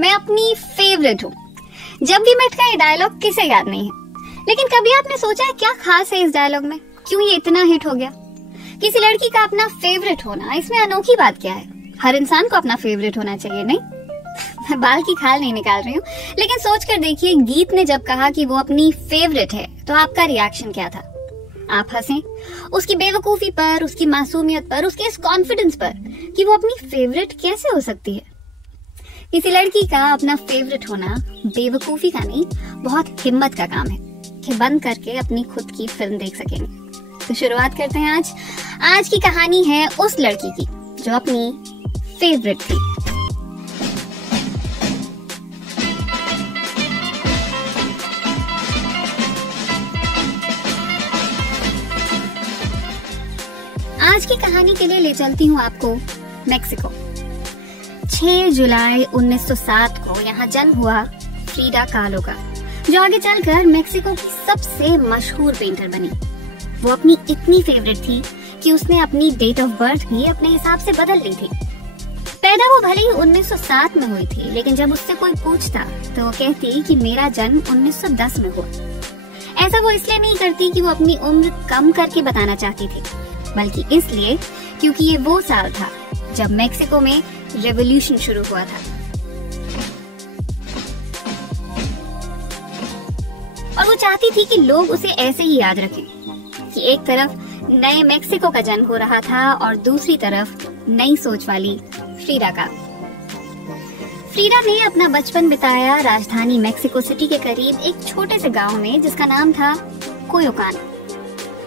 मैं अपनी फेवरेट हूँ। जब भी मेट का ये डायलॉग किसे याद नहीं है, लेकिन कभी आपने सोचा है क्या खास है इस डायलॉग में, क्यों ये इतना हिट हो गया? किसी लड़की का अपना फेवरेट होना, इसमें अनोखी बात क्या है? हर इंसान को अपना फेवरेट होना चाहिए, नहीं? मैं बाल की खाल नहीं निकाल रही हूँ, लेकिन सोच कर देखिए, गीत ने जब कहा कि वो अपनी फेवरेट है तो आपका रिएक्शन क्या था? आप हंसे उसकी बेवकूफी पर, उसकी मासूमियत पर, उसके इस कॉन्फिडेंस पर कि वो अपनी फेवरेट कैसे हो सकती है। किसी लड़की का अपना फेवरेट होना बेवकूफी का नहीं, बहुत हिम्मत का काम है कि बंद करके अपनी खुद की फिल्म देख सकेंगे। तो शुरुआत करते हैं आज की कहानी है उस लड़की की जो अपनी फेवरेट थी। आज की कहानी के लिए ले चलती हूँ आपको मेक्सिको। 6 जुलाई 1907 को यहाँ जन्म हुआ फ्रीडा कालो का, जो आगे चलकर मेक्सिको की सबसे मशहूर पेंटर बनी। वो अपनी इतनी फेवरेट थी कि उसने अपनी डेट ऑफ बर्थ भी अपने हिसाब से बदल ली थी। पैदा वो भले ही 1907 में हुई थी, लेकिन जब उससे कोई पूछता तो वो कहती कि मेरा जन्म 1910 में हुआ। ऐसा वो इसलिए नहीं करती कि वो अपनी उम्र कम करके बताना चाहती थी, बल्कि इसलिए क्योंकि ये वो साल था जब मेक्सिको में रेवोल्यूशन शुरू हुआ था। और वो चाहती थी कि लोग उसे ऐसे ही याद रखें कि एक तरफ नए मेक्सिको का जन्म हो रहा था और दूसरी तरफ नई सोच वाली फ्रीडा का। फ्रीडा ने अपना बचपन बिताया राजधानी मेक्सिको सिटी के करीब एक छोटे से गांव में, जिसका नाम था कोयोकान।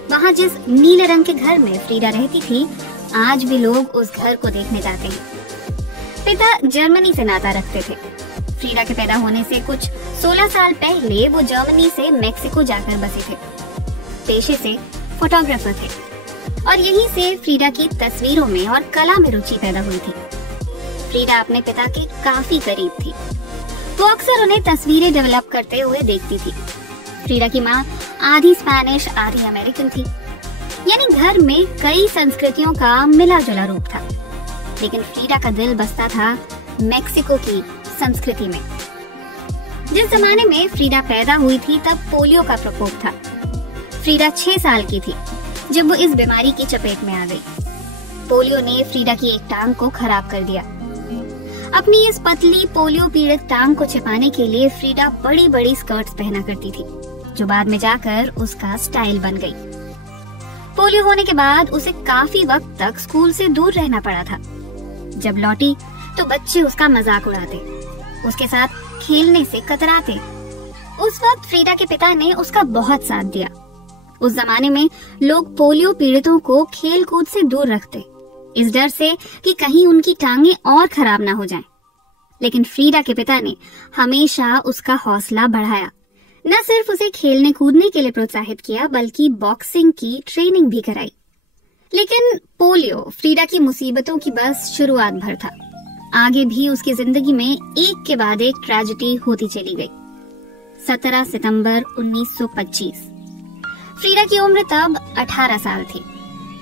वहाँ जिस नीले रंग के घर में फ्रीडा रहती थी, आज भी लोग उस घर को देखने जाते हैं। पिता जर्मनी से नाता रखते थे। फ्रीडा के पैदा होने से कुछ 16 साल पहले वो जर्मनी से मेक्सिको जाकर बसे थे। पेशे से फोटोग्राफर थे और यहीं से फ्रीडा की तस्वीरों में और कला में रुचि पैदा हुई थी। फ्रीडा अपने पिता के काफी करीब थी। वो अक्सर उन्हें तस्वीरें डेवलप करते हुए देखती थी। फ्रीडा की माँ आधी स्पेनिश आधी अमेरिकन थी, यानी घर में कई संस्कृतियों का मिला जुला रूप था। लेकिन फ्रीडा का दिल बसता था मेक्सिको की संस्कृति में। जिस जमाने में फ्रीडा पैदा हुई थी तब पोलियो का प्रकोप था। फ्रीडा 6 साल की थी जब वो इस बीमारी की चपेट में आ गई। पोलियो ने फ्रीडा की एक टांग को खराब कर दिया। अपनी इस पतली पोलियो पीड़ित टांग को छिपाने के लिए फ्रीडा बड़ी बड़ी स्कर्ट्स पहना करती थी, जो बाद में जाकर उसका स्टाइल बन गई। पोलियो होने के बाद उसे काफी वक्त तक स्कूल से दूर रहना पड़ा था। जब लौटी तो बच्चे उसका मजाक उड़ाते, उसके साथ खेलने से कतराते। उस वक्त फ्रीडा के पिता ने उसका बहुत साथ दिया। उस जमाने में लोग पोलियो पीड़ितों को खेल कूद से दूर रखते, इस डर से कि कहीं उनकी टांगें और खराब ना हो जाएं। लेकिन फ्रीडा के पिता ने हमेशा उसका हौसला बढ़ाया। न सिर्फ उसे खेलने कूदने के लिए प्रोत्साहित किया, बल्कि बॉक्सिंग की ट्रेनिंग भी कराई। लेकिन पोलियो फ्रीडा की मुसीबतों की बस शुरुआत भर था। आगे भी उसकी जिंदगी में एक के बाद एक ट्रेजेडी होती चली गई। 17 सितंबर 1925। फ्रीडा की उम्र तब 18 साल थी।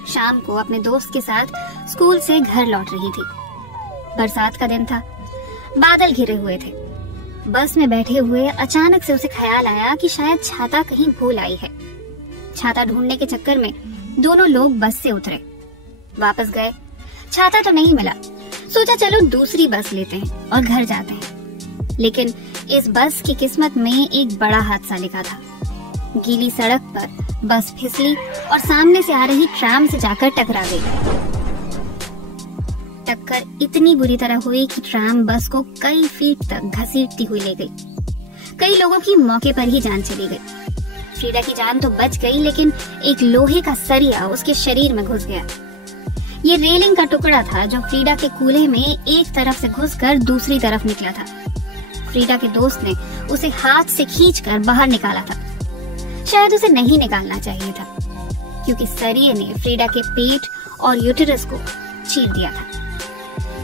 शाम को अपने दोस्त के साथ स्कूल से घर लौट रही थी। बरसात का दिन था, बादल घिरे हुए थे। बस में बैठे हुए अचानक से उसे ख्याल आया कि शायद छाता कहीं भूल आई है। छाता ढूंढने के चक्कर में दोनों लोग बस से उतरे, वापस गए। छाता तो नहीं मिला। सोचा चलो दूसरी बस लेते हैं और घर जाते हैं। लेकिन इस बस की किस्मत में एक बड़ा हादसा लिखा था। गीली सड़क पर बस फिसली और सामने से आ रही ट्राम से जाकर टकरा गई। टक्कर इतनी बुरी तरह हुई कि ट्राम बस को कई फीट तक घसीटती हुई ले गई। कई लोगों की मौके पर ही जान चली गई। फ्रीडा की जान तो बच गई, लेकिन एक लोहे का सरिया उसके शरीर में घुस गया। ये रेलिंग का टुकड़ा था जो फ्रीडा के कूल्हे में एक तरफ से घुसकर दूसरी तरफ निकला था। फ्रीडा के दोस्त ने उसे हाथ से खींचकर बाहर निकाला था। शायद उसे नहीं निकालना चाहिए था, क्योंकि सरिये ने फ्रीडा के पेट और यूटेरस को चीर दिया था।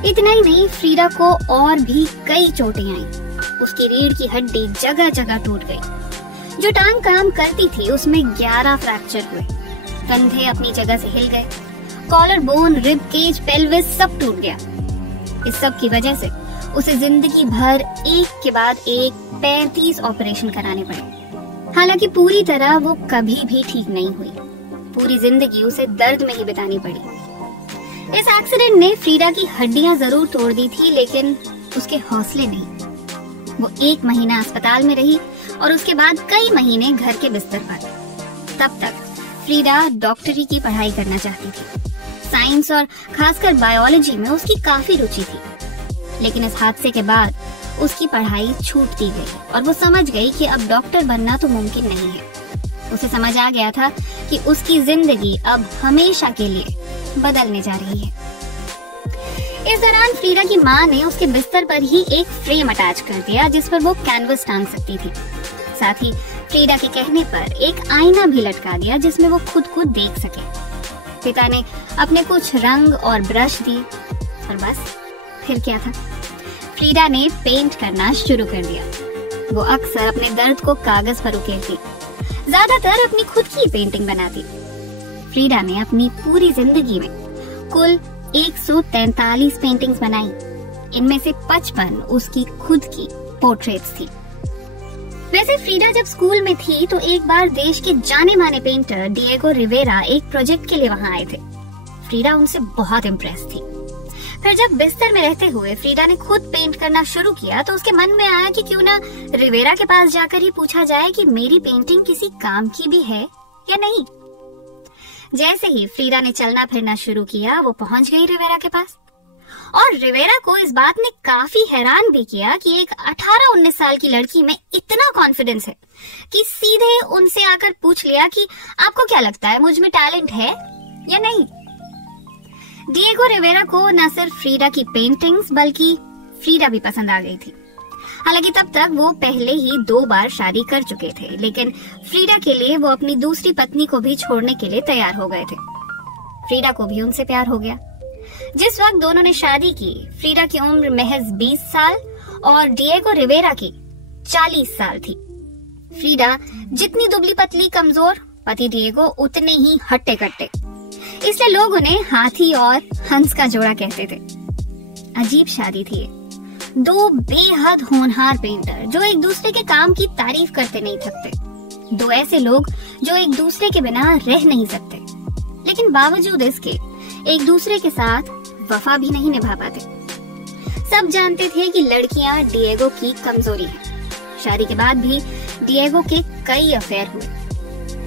इतना ही नहीं, फ्रीडा को और भी कई चोटें आईं। उसकी रीढ़ की हड्डी जगह जगह टूट गई। जो टांग काम करती थी उसमें 11 फ्रैक्चर हुए। कंधे अपनी जगह से हिल गए। Collar bone, rib cage, pelvis सब टूट गया। इस सब की वजह से उसे जिंदगी भर एक के बाद एक 35 ऑपरेशन कराने पड़े। हालांकि पूरी तरह वो कभी भी ठीक नहीं हुई। पूरी जिंदगी उसे दर्द में ही बितानी पड़ी। इस एक्सीडेंट ने फ्रीडा की हड्डियां जरूर तोड़ दी थी, लेकिन उसके हौसले नहीं। वो 1 महीना अस्पताल में रही और उसके बाद कई महीने घर के बिस्तर पर। तब तक फ्रीडा डॉक्टरी की पढ़ाई करना चाहती थी। साइंस और खासकर बायोलॉजी में उसकी काफी रुचि थी, लेकिन इस हादसे के बाद उसकी पढ़ाई छूट दी गई और वो समझ गई कि अब डॉक्टर बनना तो मुमकिन नहीं है। उसे समझ आ गया था कि उसकी जिंदगी अब हमेशा के लिए बदलने जा रही है। इस दौरान फ्रीडा की माँ ने उसके बिस्तर पर ही एक फ्रेम अटैच कर दिया जिस पर वो कैनवस टांग सकती थी। साथ ही फ्रीडा के कहने पर एक आईना भी लटका दिया जिसमें वो खुद को देख सके। पिता ने अपने कुछ रंग और ब्रश दिए और बस फिर क्या था, फ्रीडा ने पेंट करना शुरू कर दिया। वो अक्सर अपने दर्द को कागज पर उकेरती, ज्यादातर अपनी खुद की पेंटिंग बनाती। फ्रीडा ने अपनी पूरी जिंदगी में कुल 143 पेंटिंग्स बनाई। इनमें से 55 उसकी खुद की पोर्ट्रेट्स थी। वैसे फ्रीडा जब स्कूल में थी तो एक बार देश के जाने माने पेंटर डिएगो रिवेरा एक प्रोजेक्ट के लिए वहां आए थे। फ्रीडा उनसे बहुत इम्प्रेस थी। फिर जब बिस्तर में रहते हुए फ्रीडा ने खुद पेंट करना शुरू किया तो उसके मन में आया कि क्यों ना रिवेरा के पास जाकर ही पूछा जाए कि मेरी पेंटिंग किसी काम की भी है या नहीं। जैसे ही फ्रीडा ने चलना फिरना शुरू किया वो पहुंच गई रिवेरा के पास, और रिवेरा को इस बात ने काफी हैरान भी किया कि एक 18-19 साल की लड़की में इतना कॉन्फिडेंस है कि सीधे उनसे आकर पूछ लिया कि आपको क्या लगता है, मुझ में टैलेंट है या नहीं। डिएगो रिवेरा को न सिर्फ फ्रीडा की पेंटिंग्स बल्कि फ्रीडा भी पसंद आ गई थी। हालांकि तब तक वो पहले ही 2 बार शादी कर चुके थे, लेकिन फ्रीडा के लिए वो अपनी दूसरी पत्नी को भी छोड़ने के लिए तैयार हो गए थे। फ्रीडा को भी उनसे प्यार हो गया। जिस वक्त दोनों ने शादी की, फ्रीडा की उम्र महज 20 साल और डिएगो रिवेरा की 40 साल थी। फ्रीडा जितनी दुबली पतली कमजोर, पति डिएगो उतने ही हट्टे कट्टे, इसलिए लोग उन्हें हाथी और हंस का जोड़ा कहते थे। अजीब शादी थी ये। 2 बेहद होनहार पेंटर जो एक दूसरे के काम की तारीफ करते नहीं थकते। 2 ऐसे लोग जो एक दूसरे के बिना रह नहीं सकते, लेकिन बावजूद इसके एक दूसरे के साथ वफा भी नहीं निभा पाते। सब जानते थे कि लड़कियां डिएगो की कमजोरी है। शादी के बाद भी डिएगो के कई अफेयर हुए।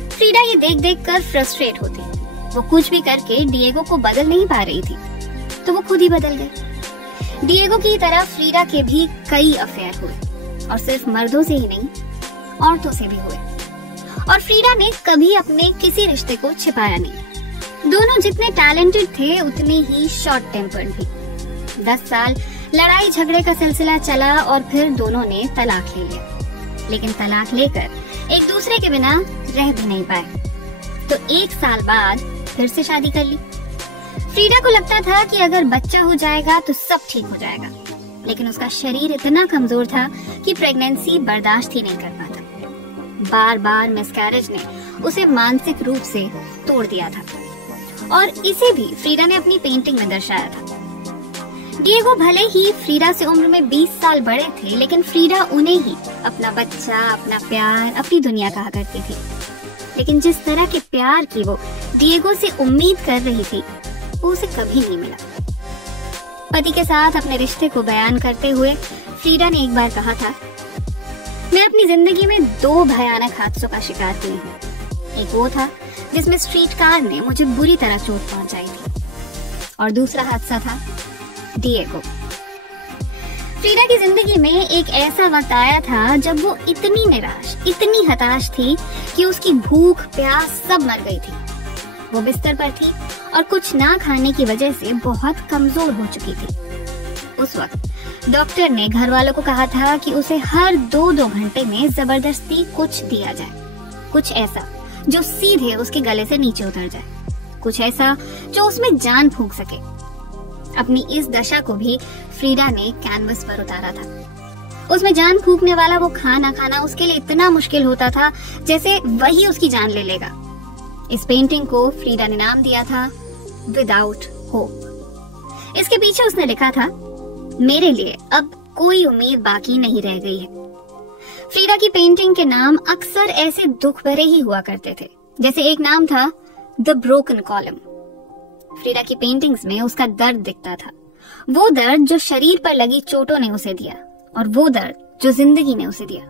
फ्रीडा ये देख देख कर फ्रस्ट्रेट होती। वो कुछ भी करके डिएगो को बदल नहीं पा रही थी, तो वो खुद ही बदल गई। डिएगो की तरह फ्रीडा के भी कई अफेयर हुए, और सिर्फ मर्दों से ही नहीं, औरतों से भी हुए। और फ्रीडा ने कभी अपने किसी रिश्ते को छिपाया नहीं। दोनों जितने टैलेंटेड थे उतने ही शॉर्ट टेम्पर्ड भी। 10 साल लड़ाई झगड़े का सिलसिला चला और फिर दोनों ने तलाक ले लिया, लेकिन तलाक लेकर एक दूसरे के बिना रह भी नहीं पाए। तो 1 साल बाद फिर से शादी कर ली। फ्रीडा को लगता था कि अगर बच्चा हो जाएगा तो सब ठीक हो जाएगा, लेकिन उसका शरीर इतना कमजोर था कि प्रेगनेंसी बर्दाश्त ही नहीं कर पाता। बार बार मिसकैरेज ने उसे मानसिक रूप से तोड़ दिया था, और इसे भी फ्रीडा ने अपनी पेंटिंग में दर्शाया था। डिएगो भले ही फ्रीडा से उम्र में 20 साल बड़े थे, लेकिन फ्रीडा उन्हें ही अपना बच्चा, अपना प्यार, अपनी दुनिया कहा करती थी। लेकिन जिस तरह के प्यार की वो डिएगो से उम्मीद कर रही थी, वो उसे कभी नहीं मिला। पति के साथ अपने रिश्ते को बयान करते हुए फ्रीडा ने एक बार कहा था, मैं अपनी जिंदगी में 2 भयानक हादसों का शिकार हुई हूँ। एक वो था जिसमें स्ट्रीट कार ने मुझे बुरी तरह चोट पहुंचाई थी, और दूसरा हादसा था डिएगो। फ्रीडा की जिंदगी में एक ऐसा वक्त आया था जब वो इतनी निराश, इतनी हताश थी कि उसकी भूख प्यास सब मर गई थी। वो बिस्तर पर थी और कुछ ना खाने की वजह से बहुत कमजोर हो चुकी थी। उस वक्त डॉक्टर ने घर वालों को कहा था कि उसे हर 2-2 घंटे में जबरदस्ती कुछ दिया जाए, कुछ ऐसा जो सीधे उसके गले से नीचे उतर जाए, कुछ ऐसा जो उसमें जान फूंक सके। अपनी इस दशा को भी फ्रीडा ने कैनवस पर उतारा था। उसमें जान फूंकने वाला वो खाना खाना उसके लिए इतना मुश्किल होता था जैसे वही उसकी जान ले लेगा। इस पेंटिंग को फ्रीडा ने नाम दिया था विदाउट होप। इसके पीछे उसने लिखा था, मेरे लिए अब कोई उम्मीद बाकी नहीं रह गई है। फ्रीडा की पेंटिंग के नाम अक्सर ऐसे दुख भरे ही हुआ करते थे, जैसे एक नाम था द ब्रोकन कॉलम। फ्रीडा की पेंटिंग्स में उसका दर्द दिखता था, वो दर्द जो शरीर पर लगी चोटों ने उसे दिया और वो दर्द जो जिंदगी ने उसे दिया।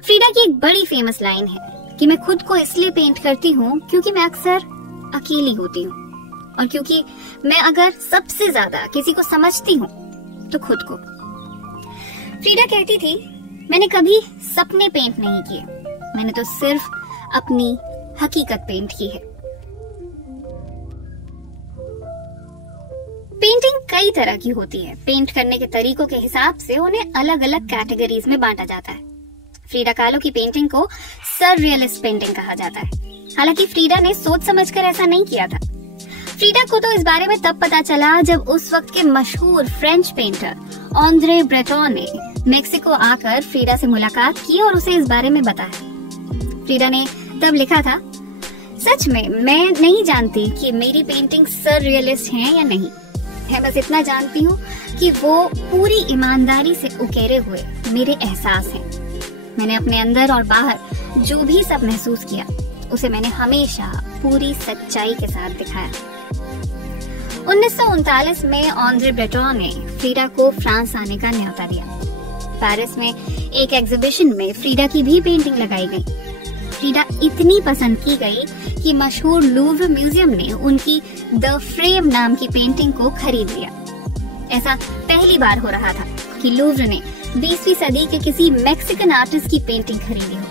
फ्रीडा की एक बड़ी फेमस लाइन है कि मैं खुद को इसलिए पेंट करती हूँ क्योंकि मैं अक्सर अकेली होती हूँ और क्योंकि मैं अगर सबसे ज्यादा किसी को समझती हूँ तो खुद को। फ्रीडा कहती थी, मैंने कभी सपने पेंट नहीं किए, मैंने तो सिर्फ अपनी हकीकत पेंट की है। पेंटिंग कई तरह की होती है। पेंट करने के तरीकों के हिसाब से उन्हें अलग अलग कैटेगरीज में बांटा जाता है। फ्रीडा कालो की पेंटिंग को सररियलिस्ट पेंटिंग कहा जाता है। हालांकि फ्रीडा ने सोच समझकर ऐसा नहीं किया था। फ्रीडा को तो इस बारे में तब पता चला जब उस वक्त के मशहूर फ्रेंच पेंटर ऑन्द्रे ब्रेटॉन ने मेक्सिको आकर फ्रीडा से मुलाकात की और उसे इस बारे में बताया। फ्रीडा ने तब लिखा था, सच में मैं नहीं जानती कि मेरी पेंटिंग सररियलिस्ट हैं या नहीं, मैं बस इतना जानती हूँ कि वो पूरी ईमानदारी से उकेरे हुए मेरे एहसास हैं। मैंने अपने अंदर और बाहर जो भी सब महसूस किया उसे मैंने हमेशा पूरी सच्चाई के साथ दिखाया। 1939 में ऑन्द्रे ब्रेटॉन ने फ्रीडा को फ्रांस आने का न्योता दिया। पेरिस में एक एग्जीबिशन में फ्रीडा की भी पेंटिंग लगाई गई। फ्रीडा इतनी पसंद की गई कि मशहूर लूव्र म्यूजियम ने उनकी द फ्रेम नाम की पेंटिंग को खरीद लिया। ऐसा पहली बार हो रहा था कि लूव्र ने 20वीं सदी के किसी मैक्सिकन आर्टिस्ट की पेंटिंग खरीदी हो।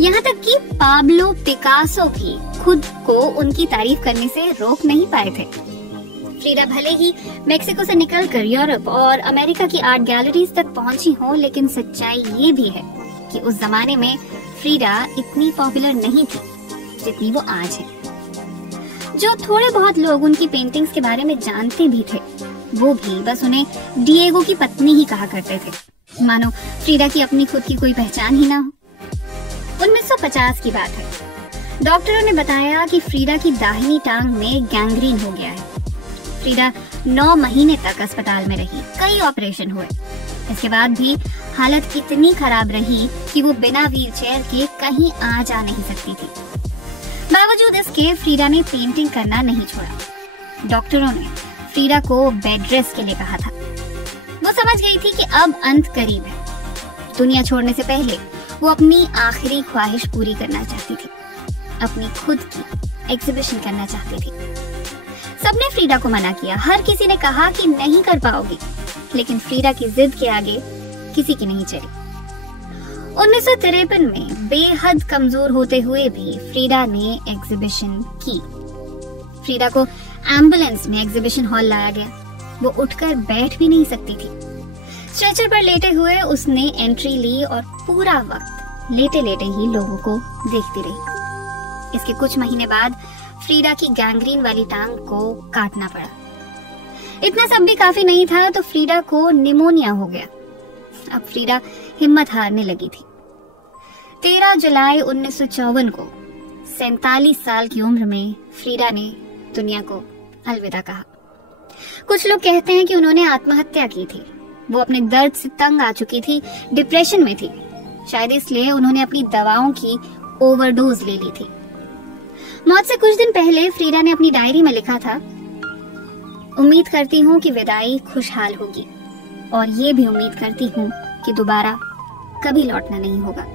यहाँ तक कि पाब्लो पिकासो भी खुद को उनकी तारीफ करने से रोक नहीं पाए थे। फ्रीडा भले ही मेक्सिको से निकलकर यूरोप और अमेरिका की आर्ट गैलरीज तक पहुंची हो, लेकिन सच्चाई ये भी है कि उस जमाने में फ्रीडा इतनी पॉपुलर नहीं थी जितनी वो आज है। जो थोड़े बहुत लोग उनकी पेंटिंग्स के बारे में जानते भी थे, वो भी बस उन्हें डिएगो की पत्नी ही कहा करते थे, मानो फ्रीडा की अपनी खुद की कोई पहचान ही ना हो। 1950 की बात है। डॉक्टरों ने बताया कि फ्रीडा की दाहिनी टांग में गैंग्रीन हो गया है। फ्रीडा 9 महीने तक अस्पताल में रही, कई ऑपरेशन हुए। इसके बाद भी हालत इतनी खराब रही कि वो बिना व्हीलचेयर के कहीं आ जा नहीं सकती थी। बावजूद इसके फ्रीडा ने पेंटिंग करना नहीं छोड़ा। डॉक्टरों ने फ्रीडा को बेड रेस्ट के लिए कहा था। वो समझ गई थी कि अब अंत करीब है। दुनिया छोड़ने से पहले वो अपनी आखिरी ख्वाहिश पूरी करना चाहती थी, अपनी खुद की एग्जीबिशन करना चाहती थी। सबने फ्रीडा को मना किया, हर किसी ने कहा कि नहीं कर पाओगी, लेकिन फ्रीडा की जिद के आगे किसी की नहीं चली। 1953 में बेहद कमजोर होते हुए भी फ्रीडा ने एग्जीबिशन की। फ्रीडा को एम्बुलेंस में एग्जीबिशन हॉल लाया गया। वो उठकर बैठ भी नहीं सकती थी। स्ट्रेचर पर लेटे हुए उसने एंट्री ली और पूरा वक्त लेटे लेटे ही लोगों को देखती रही। इसके कुछ महीने बाद फ्रीडा की गैंग्रीन वाली टांग को काटना पड़ा। इतना सब भी काफी नहीं था तो फ्रीडा को निमोनिया हो गया। अब फ्रीडा हिम्मत हारने लगी थी। 13 जुलाई 1954 को 47 साल की उम्र में फ्रीडा ने दुनिया को अलविदा कहा। कुछ लोग कहते हैं कि उन्होंने आत्महत्या की थी। वो अपने दर्द से तंग आ चुकी थी, डिप्रेशन में थी। शायद इसलिए उन्होंने अपनी दवाओं की ओवरडोज ले ली थी। मौत से कुछ दिन पहले फ्रीडा ने अपनी डायरी में लिखा था, उम्मीद करती हूँ कि विदाई खुशहाल होगी और ये भी उम्मीद करती हूँ कि दोबारा कभी लौटना नहीं होगा।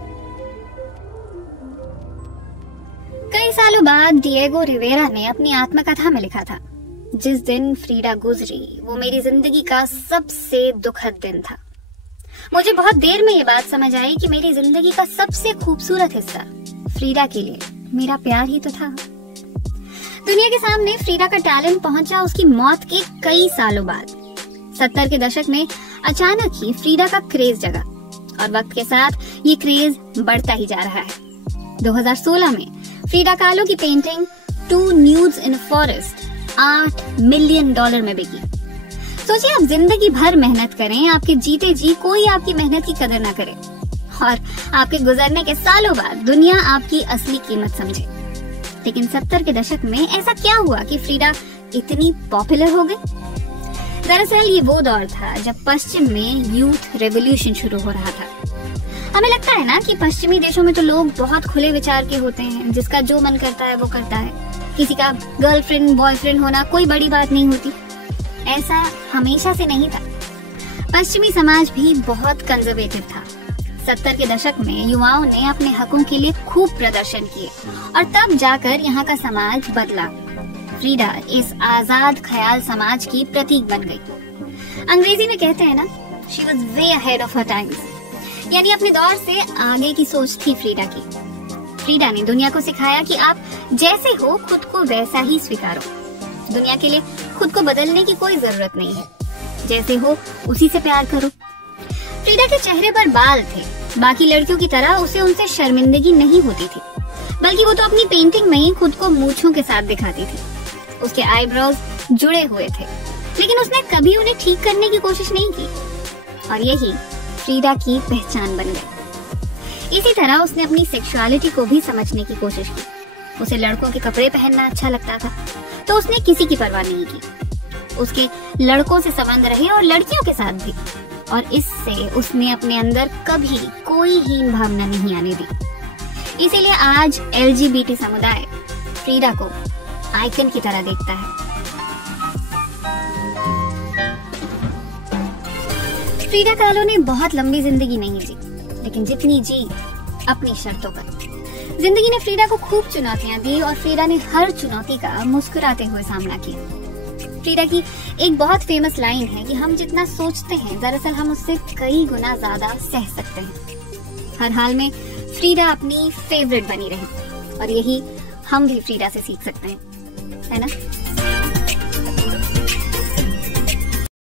कई सालों बाद डिएगो रिवेरा ने अपनी आत्मकथा में लिखा था, जिस दिन फ्रीडा गुजरी वो मेरी जिंदगी का सबसे दुखद दिन था। मुझे बहुत देर में ये बात समझ आई कि मेरी जिंदगी का सबसे खूबसूरत हिस्सा फ्रीडा के लिए मेरा प्यार ही तो था। दुनिया के सामने फ्रीडा का टैलेंट पहुंचा उसकी मौत के कई सालों बाद। 70 के दशक में अचानक ही फ्रीडा का क्रेज जगा और वक्त के साथ ये क्रेज बढ़ता ही जा रहा है। 2016 में फ्रीडा कालो की painting 2 Nudes in a Forest $8 million में बिकी। सोचिए, आप जिंदगी भर मेहनत करें, आपके जीते जी कोई आपकी मेहनत की कदर ना करे और आपके गुजरने के सालों बाद दुनिया आपकी असली कीमत समझे। लेकिन 70 के दशक में ऐसा क्या हुआ कि फ्रीडा इतनी पॉपुलर हो गई? दरअसल ये वो दौर था जब पश्चिम में यूथ रेवोल्यूशन शुरू हो रहा था। हमें लगता है ना कि पश्चिमी देशों में तो लोग बहुत खुले विचार के होते हैं, जिसका जो मन करता है वो करता है, किसी का गर्लफ्रेंड बॉयफ्रेंड होना कोई बड़ी बात नहीं होती। ऐसा हमेशा से नहीं था। पश्चिमी समाज भी बहुत कंजर्वेटिव था। 70 के दशक में युवाओं ने अपने हकों के लिए खूब प्रदर्शन किए और तब जाकर यहाँ का समाज बदला। फ्रीडा इस आजाद ख्याल समाज की प्रतीक बन गई। अंग्रेजी में कहते हैं ना, she was way ahead of her times, यानी अपने दौर से आगे की सोच थी फ्रीडा की। फ्रीडा ने दुनिया को सिखाया कि आप जैसे हो खुद को वैसा ही स्वीकारो। दुनिया के लिए खुद को बदलने की कोई जरूरत नहीं है, जैसे हो उसी से प्यार करो। फ्रीडा के चेहरे पर बाल थे, बाकी लड़कियों की तरह उसे उनसे शर्मिंदगी नहीं होती थी, बल्कि वो तो अपनी पेंटिंग में ही खुद को मूंछों के साथ दिखाती थी। उसके आईब्रोज जुड़े हुए थे, लेकिन उसने कभी उन्हें ठीक करने की कोशिश नहीं की, और यही फ्रीडा की पहचान बन गई। इसी तरह उसने अपनी सेक्सुअलिटी को भी समझने की कोशिश की। उसे लड़कों के कपड़े पहनना अच्छा लगता था, तो उसने किसी की परवाह नहीं की। उसके लड़कों से संबंध रहे और लड़कियों के साथ भी, और इससे उसने अपने अंदर कभी कोई हीन भावना नहीं आने दी। इसीलिए आज LGBT समुदाय फ्रीडा को आइकन की तरह देखता है। फ्रीडा kahlo ने बहुत लंबी जिंदगी नहीं जी, लेकिन जितनी जी अपनी शर्तों पर। जिंदगी ने फ्रीडा को खूब चुनौतियां दी और फ्रीडा ने हर चुनौती का मुस्कुराते हुए सामना किया। फ्रीडा की एक बहुत फेमस लाइन है कि हम जितना सोचते हैं दरअसल हम उससे कई गुना ज्यादा सह सकते हैं। हर हाल में फ्रीडा अपनी फेवरेट बनी रही, और यही हम भी फ्रीडा से सीख सकते हैं, है ना?